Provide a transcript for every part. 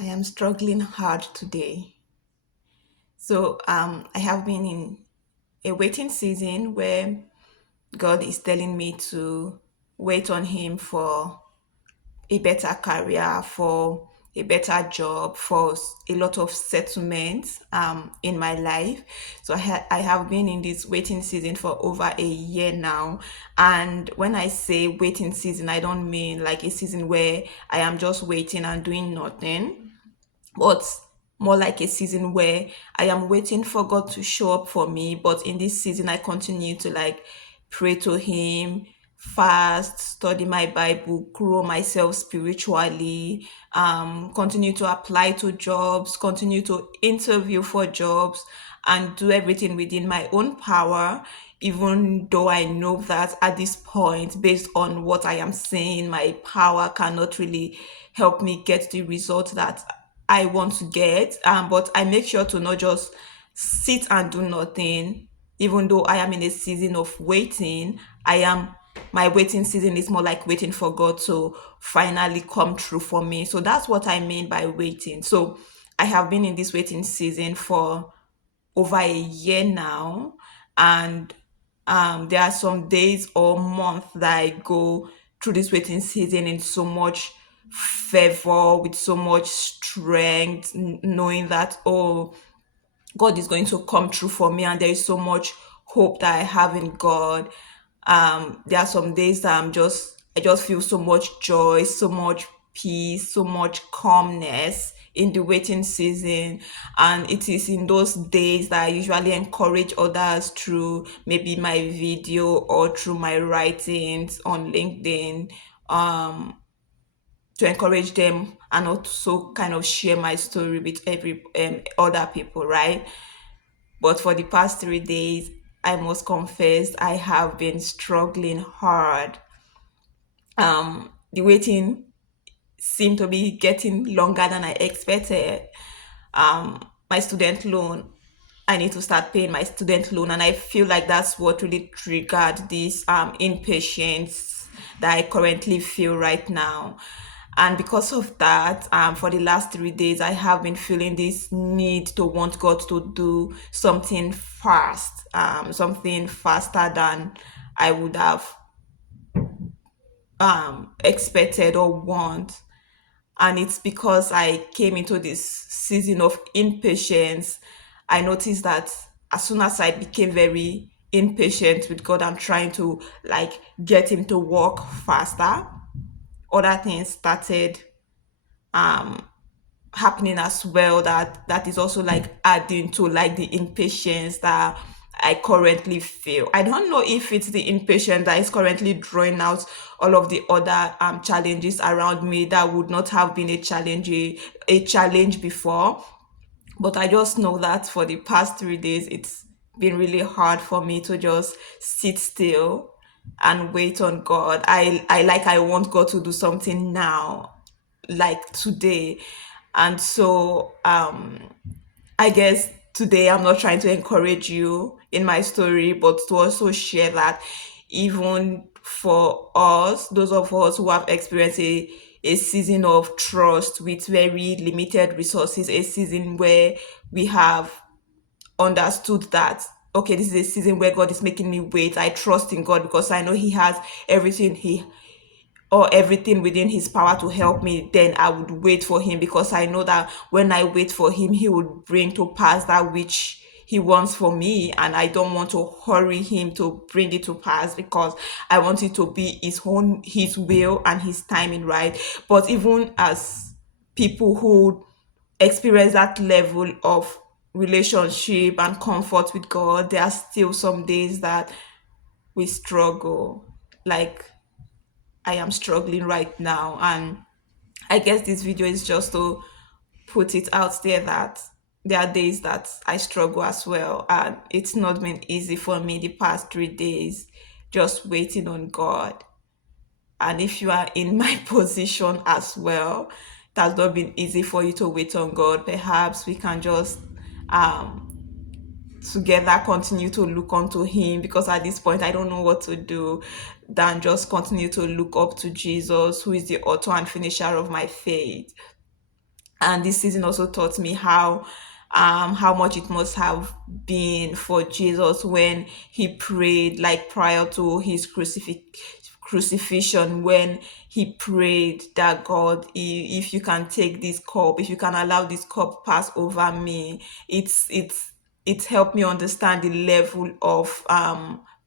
I am struggling hard today. I have been in a waiting season where God is telling me to wait on Him for a better career, for a better job, for a lot of settlement in my life. I have been in this waiting season for over a year now. And when I say waiting season, I don't mean like a season where I am just waiting and doing nothing, but more like a season where I am waiting for God to show up for me. But in this season, I continue to like pray to Him, fast, study my Bible, grow myself spiritually, continue to apply to jobs, continue to interview for jobs, and do everything within my own power. Even though I know that at this point, based on what I am saying, my power cannot really help me get the result that I want to get. But I make sure to not just sit and do nothing. Even though I am in a season of waiting, I am my waiting season is more like waiting for God to finally come true for me. So that's what I mean by waiting. So I have been in this waiting season for over a year now, and there are some days or months that I go through this waiting season in so much fervor, with so much strength, knowing that, oh, God is going to come true for me, and there is so much hope that I have in God. There are some days that I just feel so much joy, so much peace, so much calmness in the waiting season. And it is in those days that I usually encourage others through maybe my video or through my writings on LinkedIn, to encourage them and also kind of share my story with every other people, right? But for the past 3 days, I must confess I have been struggling hard. The waiting seemed to be getting longer than I expected. My student loan, I need to start paying my student loan, and I feel like that's what really triggered this impatience that I currently feel right now. And because of that, for the last 3 days, I have been feeling this need to want God to do something fast, something faster than I would have expected or want. And it's because I came into this season of impatience. I noticed that as soon as I became very impatient with God and trying to like get Him to work faster, other things started happening as well, that is also like adding to like the impatience that I currently feel. I don't know if it's the impatience that is currently drawing out all of the other challenges around me that would not have been a challenge before, but I just know that for the past 3 days it's been really hard for me to just sit still and wait on God. I want God to do something now, like today. And I guess today I'm not trying to encourage you in my story, but to also share that even for us, those of us who have experienced a season of trust with very limited resources, a season where we have understood that, okay, this is a season where God is making me wait. I trust in God because I know He has everything He or everything within His power to help me. Then I would wait for Him because I know that when I wait for Him, He would bring to pass that which He wants for me. And I don't want to hurry Him to bring it to pass because I want it to be His will and His timing, right? But even as people who experience that level of relationship and comfort with God, there are still some days that we struggle. Like I am struggling right now. And I guess this video is just to put it out there that there are days that I struggle as well. And it's not been easy for me the past 3 days just waiting on God. And if you are in my position as well, it has not been easy for you to wait on God. Perhaps we can just together continue to look unto Him, because at this point I don't know what to do than just continue to look up to Jesus, who is the author and finisher of my faith. And this season also taught me how much it must have been for Jesus when he prayed, like prior to his crucifixion, when he prayed that God, if you can take this cup, if you can allow this cup pass over me. It's helped me understand the level of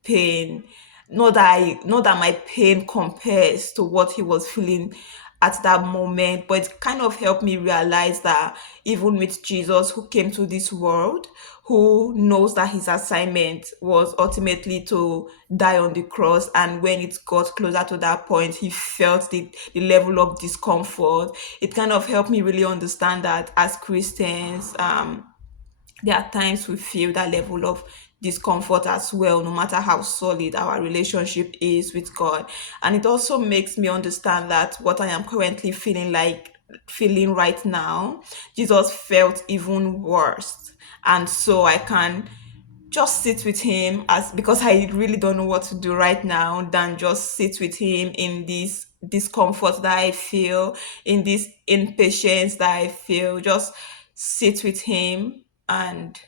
pain. Not that my pain compares to what he was feeling at that moment, but it kind of helped me realize that even with Jesus, who came to this world, who knows that his assignment was ultimately to die on the cross, and when it got closer to that point, he felt the level of discomfort. It kind of helped me really understand that as Christians, there are times we feel that level of discomfort as well, no matter how solid our relationship is with God. And it also makes me understand that what I am currently feeling right now, Jesus felt even worse. And so I can just sit with him, as because I really don't know what to do right now, than just sit with him in this discomfort that I feel, in this impatience that I feel. Just sit with him and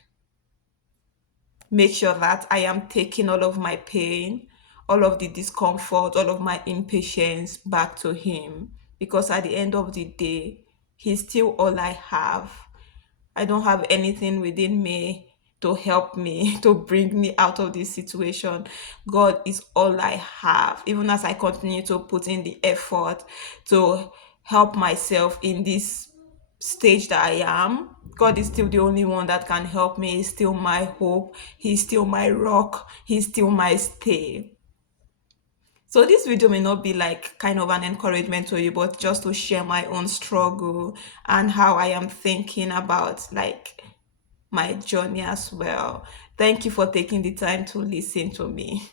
make sure that I am taking all of my pain, all of the discomfort, all of my impatience back to him. Because at the end of the day, he's still all I have. I don't have anything within me to help me, to bring me out of this situation. God is all I have. Even as I continue to put in the effort to help myself in this stage that I am, God is still the only one that can help me. He's still my hope. He's still my rock. He's still my stay. So this video may not be like kind of an encouragement to you, but just to share my own struggle and how I am thinking about like my journey as well. Thank you for taking the time to listen to me.